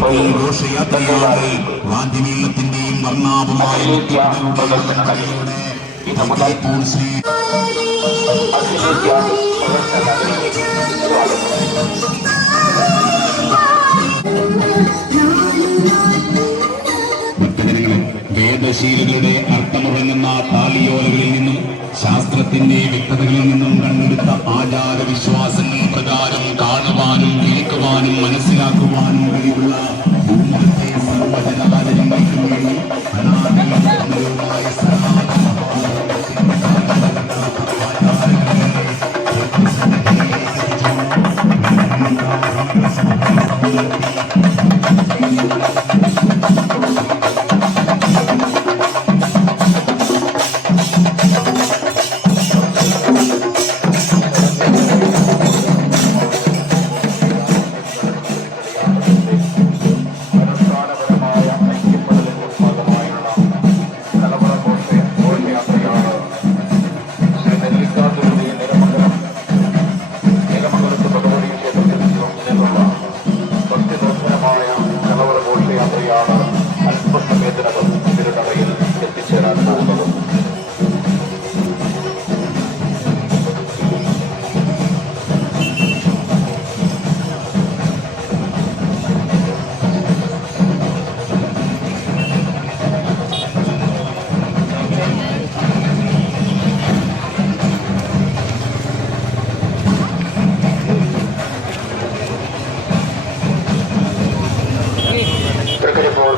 ഘോഷയാത്രയാണ് വാദ്യമേളത്തിന്റെയും വർണ്ണാഭമായ ശ്രീ വേദശീലകളുടെ അർത്ഥമുറങ്ങുന്ന താലിയോലകളിൽ നിന്നും ശാസ്ത്രത്തിന്റെ വ്യക്തതകളിൽ നിന്നും കണ്ടെടുത്ത ആചാരവിശ്വാസങ്ങൾ പ്രകാരം കാണുവാനും കേൾക്കുവാനും മനസ്സിലാക്കുവാനും കഴിവുള്ള ഭൂമത്തെ സർവജനാചാരങ്ങൾക്കും വേണ്ടി അനാദിമായ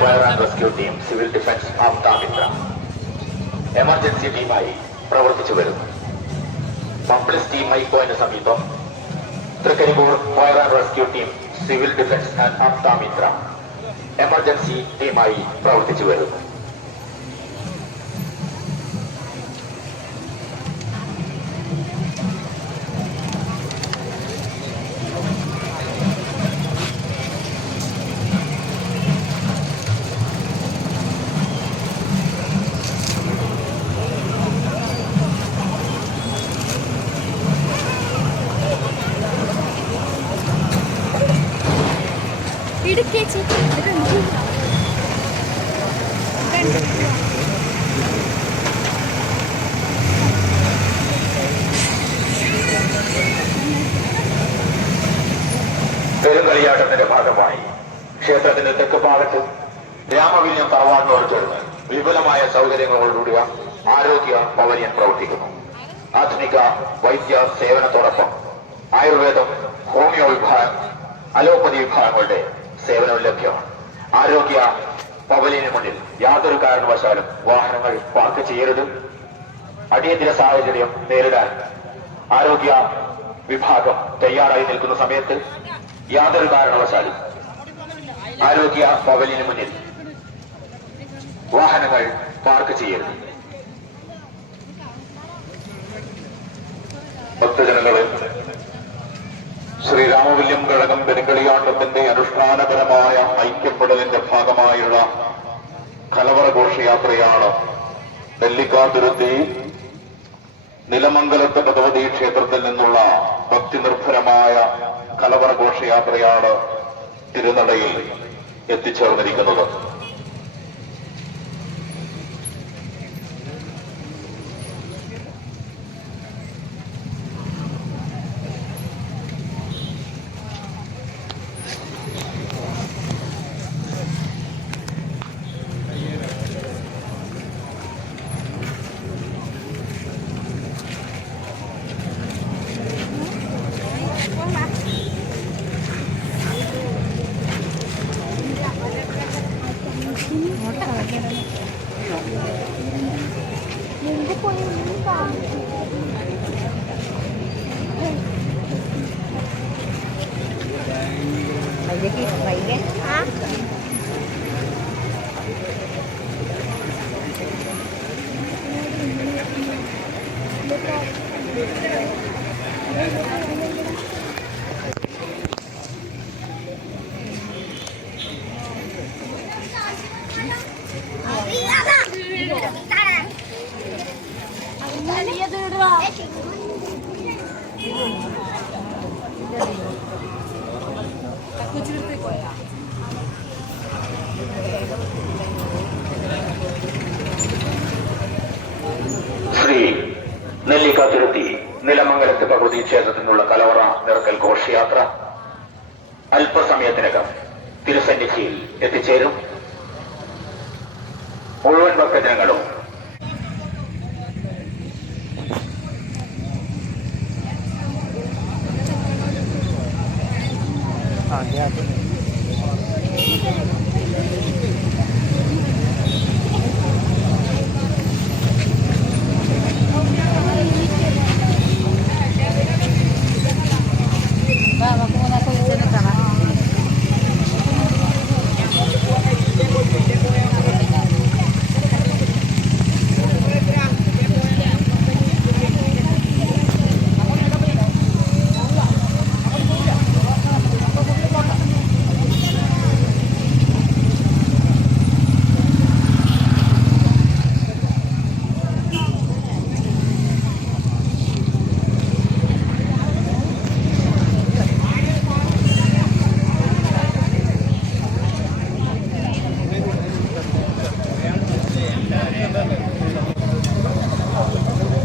fire and rescue team civil defence Apthamitra emergency ടീമായി പ്രവർത്തിച്ചു വരുന്നു. പബ്ലിക് ടീം മൈക്കോയിന് സമീപം Thrikaripur fire and rescue team civil defence and Apthamitra emergency ടീമായി പ്രവർത്തിച്ചു വരുന്നു. പെരുങ്കളിയാട്ടത്തിന്റെ ഭാഗമായി ക്ഷേത്രത്തിന്റെ തെക്ക് ഭാഗത്ത് രാമവില്യം തറവാടിനോട് ചേർന്ന് വിപുലമായ സൗകര്യങ്ങളോടുകൂടിയ ആരോഗ്യ പവലിയൻ പ്രവർത്തിക്കുന്നു. ആധുനിക വൈദ്യ സേവനത്തോടൊപ്പം ആയുർവേദം, ഹോമിയോ വിഭാഗം, അലോപ്പതി വിഭാഗങ്ങളുടെ സേവനവും ലഭ്യമാണ്. ആരോഗ്യ പവലിയന് മുന്നിൽ യാതൊരു കാരണവശാലും വാഹനങ്ങൾ പാർക്ക് ചെയ്യരുത്. അടിയന്തര സാഹചര്യം നേരിടാൻ ആരോഗ്യ വിഭാഗം തയ്യാറായി നിൽക്കുന്ന സമയത്ത് യാതൊരു കാരണവശാലും ആരോഗ്യ പവലിയന് മുന്നിൽ വാഹനങ്ങൾ പാർക്ക് ചെയ്യരുത്. ഭക്തജനങ്ങളെ, ശ്രീരാമവില്യം കഴകം പെരുങ്കളിയാട്ടത്തിന്റെ അനുഷ്ഠാനപരമായ ഐക്യപ്പെടലിന്റെ ഭാഗമായുള്ള കലവറ ഘോഷയാത്രയാണ് നെല്ലിക്കാതുരുത്തി നിലമംഗലത്തെ ഭഗവതി ക്ഷേത്രത്തിൽ നിന്നുള്ള ഭക്തിനിർഭരമായ കലവറ ഘോഷയാത്രയാണ് തിരുനടയിൽ എത്തിച്ചേർന്നിരിക്കുന്നത്. നെല്ലിക്കാത്തുരുത്തി നിലമംഗലത്ത് ഭഗവതി ക്ഷേത്രത്തിൽ നിന്നുള്ള കലവറ നിറക്കൽ ഘോഷയാത്ര അല്പസമയത്തിനകം തിരുസന്നിധിയിൽ എത്തിച്ചേരും. മുഴുവൻ ഭക്തജനങ്ങളും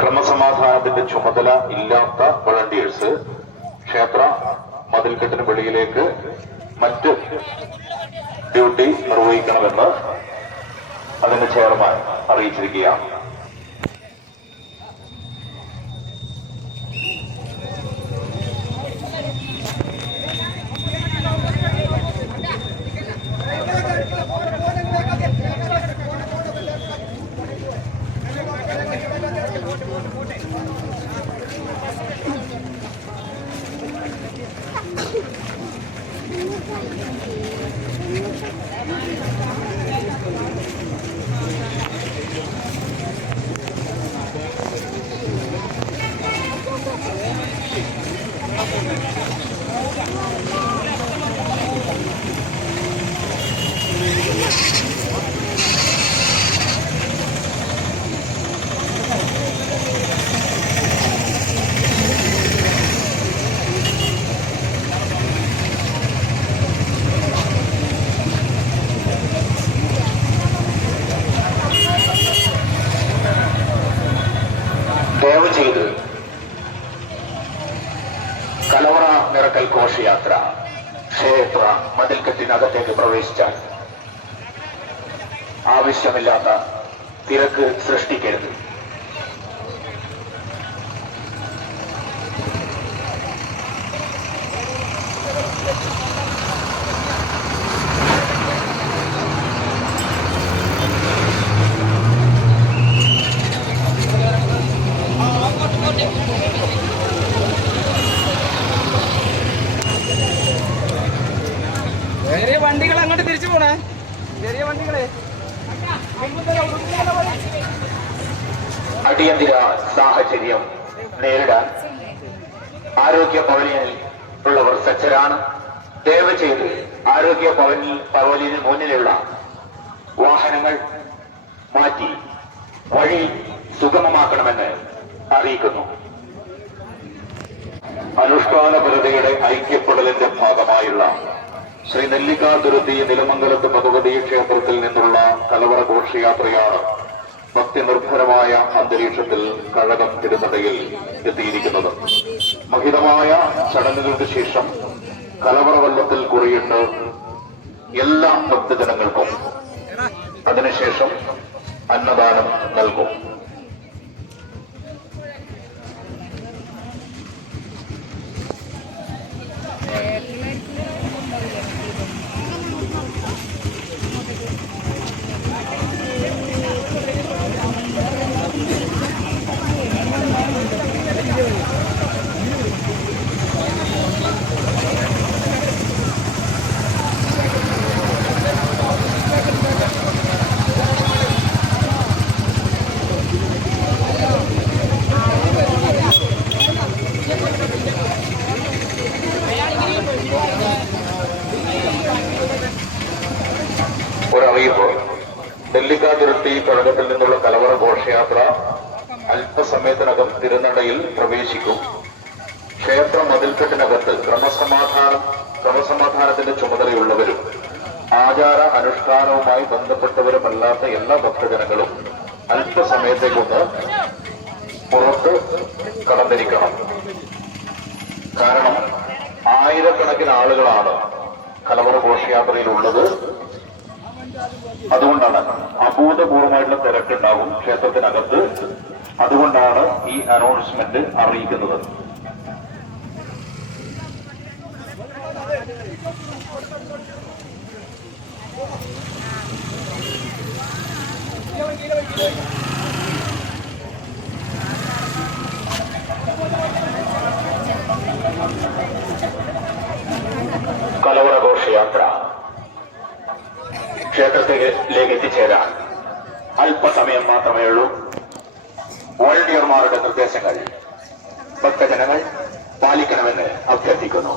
ക്രമസമാധാനത്തിന്റെ ചുമതല ഇല്ലാത്ത വളണ്ടിയേഴ്സ് ക്ഷേത്ര മതിൽക്കെട്ടിന് വെളിയിലേക്ക് മറ്റ് ഡ്യൂട്ടി നിർവഹിക്കണമെന്ന് അതിന്റെ ചെയർമാൻ അറിയിച്ചിരിക്കുകയാണ്. ദയവ് ചെയ്ത് കലവറ നിറക്കൽ ഘോഷയാത്ര ക്ഷേത്ര മതിൽക്കെട്ടിനകത്തേക്ക് പ്രവേശിച്ചാൽ ആവശ്യമില്ലാത്ത തിരക്ക് സൃഷ്ടിക്കരുത്. ചെറിയ വണ്ടികൾ അങ്ങോട്ട് തിരിച്ചു പോണേ. ചെറിയ വണ്ടികളെ അടിയന്തര സാഹചര്യം നേരിടാൻ ആരോഗ്യ പവലിയനിൽ ഉള്ളവർ സജ്ജരാണ്. ദയവ് ചെയ്ത് ആരോഗ്യ പവലിയന് മുന്നിലുള്ള വാഹനങ്ങൾ മാറ്റി വഴി സുഗമമാക്കണമെന്ന് അറിയിക്കുന്നു. അനുഷ്ഠാനപരതയുടെ ഐക്യപ്പെടലിന്റെ ഭാഗമായുള്ള ശ്രീ നെല്ലിക്കാതുരുത്തി നിലമംഗലത്ത് ഭഗവതി ക്ഷേത്രത്തിൽ നിന്നുള്ള കലവറ ഘോഷയാത്രയാണ് ഭക്തിനിർഭരമായ അന്തരീക്ഷത്തിൽ കഴകം തിരുനടയിൽ എത്തിയിരിക്കുന്നത്. മഹിതമായ ചടങ്ങുകൾക്ക് ശേഷം കലവറ വെള്ളത്തിൽ കുറിയിട്ട് എല്ലാ ഭക്തജനങ്ങൾക്കും അതിനുശേഷം അന്നദാനം നൽകും. ഒരറിയിപ്പ്. നെല്ലിക്കാതുരുത്തി കഴകത്തിൽ നിന്നുള്ള കലവറ ഘോഷയാത്ര അല്പസമയത്തിനകം തിരുനടയിൽ പ്രവേശിക്കും. ക്ഷേത്ര മതിൽക്കെട്ടിനകത്ത് ക്രമസമാധാനത്തിന്റെ ചുമതലയുള്ളവരും ആചാര അനുഷ്ഠാനവുമായി ബന്ധപ്പെട്ടവരുമല്ലാത്ത എല്ലാ ഭക്തജനങ്ങളും അല്പസമയത്തേക്കൊന്ന് പുറത്ത് കടന്നിരിക്കണം. കാരണം ആയിരക്കണക്കിന് ആളുകളാണ് കലവറ ഘോഷയാത്രയിലുള്ളത്. അതുകൊണ്ടാണ് അഭൂതപൂർവമായിട്ടുള്ള തിരക്കുണ്ടാകും ക്ഷേത്രത്തിനകത്ത്. അതുകൊണ്ടാണ് ഈ അനൗൺസ്മെന്റ് അറിയിക്കുന്നത്. കലവറ ഘോഷയാത്ര ക്ഷേത്രത്തിലേക്ക് എത്തിച്ചേരാൻ അല്പസമയം മാത്രമേ ഉള്ളൂ. വോളണ്ടിയർമാരുടെ നിർദ്ദേശങ്ങൾ ഭക്തജനങ്ങൾ പാലിക്കണമെന്ന് അഭ്യർത്ഥിക്കുന്നു.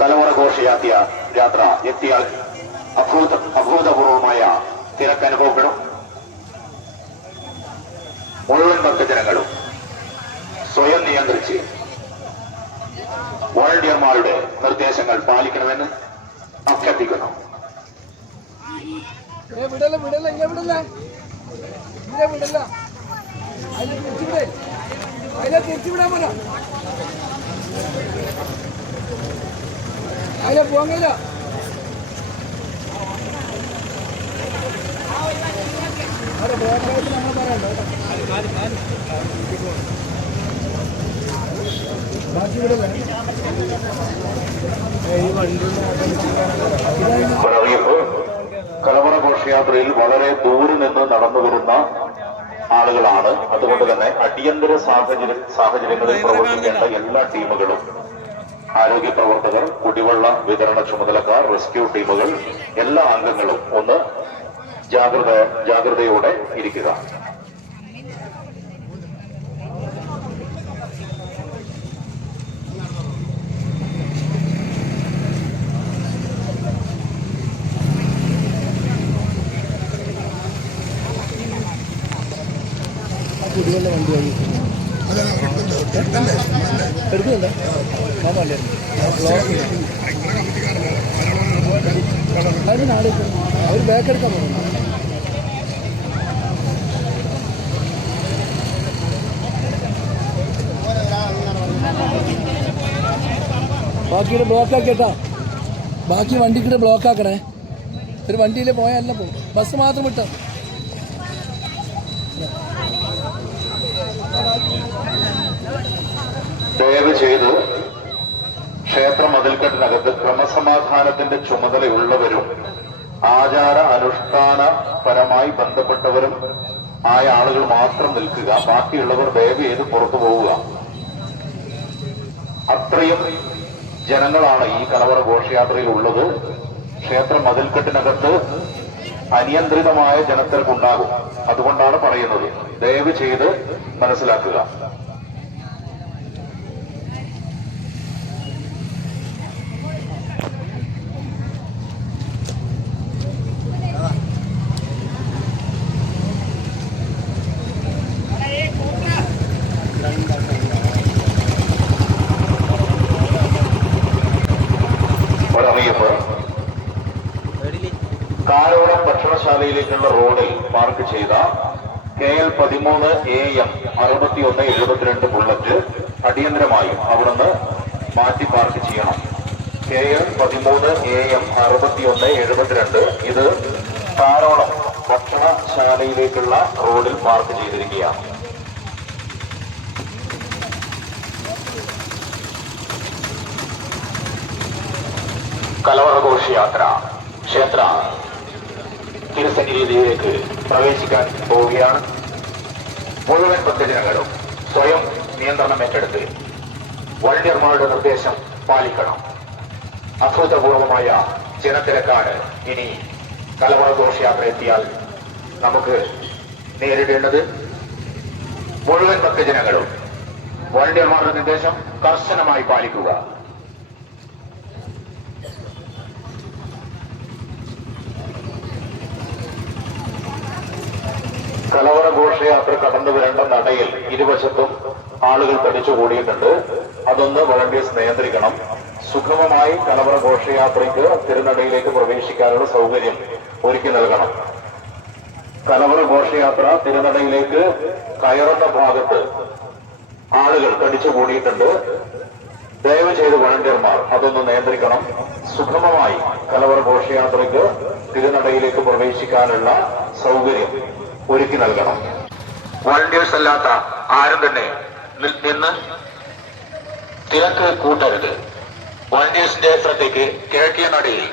കലവറ ഘോഷയാത്ര എത്തിയാൽ അഭൂതപൂർവമായ തിരക്ക് അനുഭവപ്പെടും. മുഴുവൻ ഭക്തജനങ്ങളും സ്വയം നിയന്ത്രിച്ച് വോളണ്ടിയർമാരുടെ നിർദ്ദേശങ്ങൾ പാലിക്കണമെന്ന് അഭ്യർത്ഥിക്കുന്നു. അതിലെ പോങ്ങില്ല. ഒരറിയിപ്പ്. കലവറ ഘോഷയാത്രയിൽ വളരെ ദൂരെ നിന്ന് നടന്നു വരുന്ന ആളുകളാണ്. അതുകൊണ്ട് തന്നെ അടിയന്തര സാഹചര്യങ്ങളിൽ പ്രവർത്തിക്കേണ്ട എല്ലാ ടീമുകളും, ആരോഗ്യ പ്രവർത്തകർ, കുടിവെള്ള വിതരണ ചുമതലക്കാർ, റെസ്ക്യൂ ടീമുകൾ, എല്ലാ അംഗങ്ങളും ഒന്ന് ജാഗ്രതയോടെ ഇരിക്കുക. കുടിവെള്ള വണ്ടി വഴി എടുക്കുന്നില്ല. അതിന് നാളെ അവർ ബാക്ക് എടുക്കാൻ പോകുന്നു. ബാക്കിയുടെ ബ്ലോക്കാക്കേട്ടാ. ബാക്കി വണ്ടിക്കിടെ ബ്ലോക്കാക്കണേ. ഒരു വണ്ടിയിൽ പോയാലല്ല പോകും. ബസ് മാത്രം വിട്ടോ. ദയവ് ചെയ്ത് ക്ഷേത്ര മതിൽക്കെട്ടിനകത്ത് ക്രമസമാധാനത്തിന്റെ ചുമതലയുള്ളവരും ആചാര അനുഷ്ഠാനപരമായി ബന്ധപ്പെട്ടവരും ആയ ആളുകൾ മാത്രം നിൽക്കുക. ബാക്കിയുള്ളവർ ദയവ് ചെയ്ത് പുറത്തു പോവുക. അത്രയും ജനങ്ങളാണ് ഈ കലവറ ഘോഷയാത്രയിൽ ഉള്ളത്. ക്ഷേത്ര മതിൽക്കെട്ടിനകത്ത് അനിയന്ത്രിതമായ ജനത്തിരക്കുണ്ടാകും. അതുകൊണ്ടാണ് പറയുന്നത്. ദയവ് ചെയ്ത് മനസ്സിലാക്കുക. കാരോളം ഭക്ഷണശാലയിലേക്കുള്ള റോഡിൽ പാർക്ക് ചെയ്ത KL 13 AM 6172 ബുള്ളറ്റ് അടിയന്തരമായും അവിടുന്ന് മാറ്റി പാർക്ക് ചെയ്യണം. KL 13 AM 6172 ഇത് കാരോളം ഭക്ഷണശാലയിലേക്കുള്ള റോഡിൽ പാർക്ക് ചെയ്തിരിക്കുകയാണ്. കലവറ ഘോഷയാത്ര ക്ഷേത്ര തിരുസന്നിധിയിലേക്ക് പ്രവേശിക്കാൻ പോവുകയാണ്. മുഴുവൻ ഭക്തജനങ്ങളും സ്വയം നിയന്ത്രണം ഏറ്റെടുത്ത് വോളണ്ടിയർമാരുടെ നിർദ്ദേശം പാലിക്കണം. അഭൂതപൂർവമായ ജനത്തിരക്കാണ് ഇനി കലവറ ഘോഷയാത്ര എത്തിയാൽ നമുക്ക് നേരിടേണ്ടത്. മുഴുവൻ ഭക്തജനങ്ങളും വോളണ്ടിയർമാരുടെ നിർദ്ദേശം കർശനമായി പാലിക്കുക. കലവറ ഘോഷയാത്ര കടന്നു വരേണ്ട നടയിൽ ഇരുവശത്തും ആളുകൾ തടിച്ചുകൂടിയിട്ടുണ്ട്. അതൊന്ന് വോളണ്ടിയേഴ്സ് നിയന്ത്രിക്കണം. സുഗമമായി കലവറ ഘോഷയാത്രയ്ക്ക് തിരുനടയിലേക്ക് പ്രവേശിക്കാനുള്ള സൗകര്യം ഒരുക്കി നൽകണം. കലവറ ഘോഷയാത്ര തിരുനടയിലേക്ക് കയറുന്ന ഭാഗത്ത് ആളുകൾ തടിച്ചുകൂടിയിട്ടുണ്ട്. ദയവ് ചെയ്ത് വളണ്ടിയർമാർ അതൊന്ന് നിയന്ത്രിക്കണം. സുഗമമായി കലവറ ഘോഷയാത്രയ്ക്ക് തിരുനടയിലേക്ക് പ്രവേശിക്കാനുള്ള സൗകര്യം ഒരുക്കി നൽകണം. വളണ്ടിയേഴ്സ് അല്ലാത്ത ആരും തന്നെ നിന്ന് തിരക്ക് കൂട്ടരുത്. വളണ്ടിയേഴ്സിന്റെ ശ്രദ്ധയ്ക്ക് കിഴക്കിയ നടയിൽ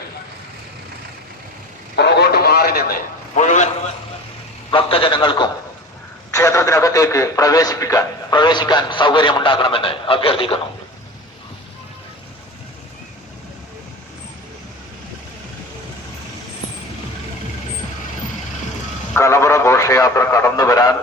പുറകോട്ട് മാറി നിന്ന് മുഴുവൻ ഭക്തജനങ്ങൾക്കും ക്ഷേത്രത്തിനകത്തേക്ക് പ്രവേശിക്കാൻ സൗകര്യമുണ്ടാക്കണമെന്ന് അഭ്യർത്ഥിക്കുന്നു. കലവറ ഘോഷയാത്ര കടന്നു വരാൻ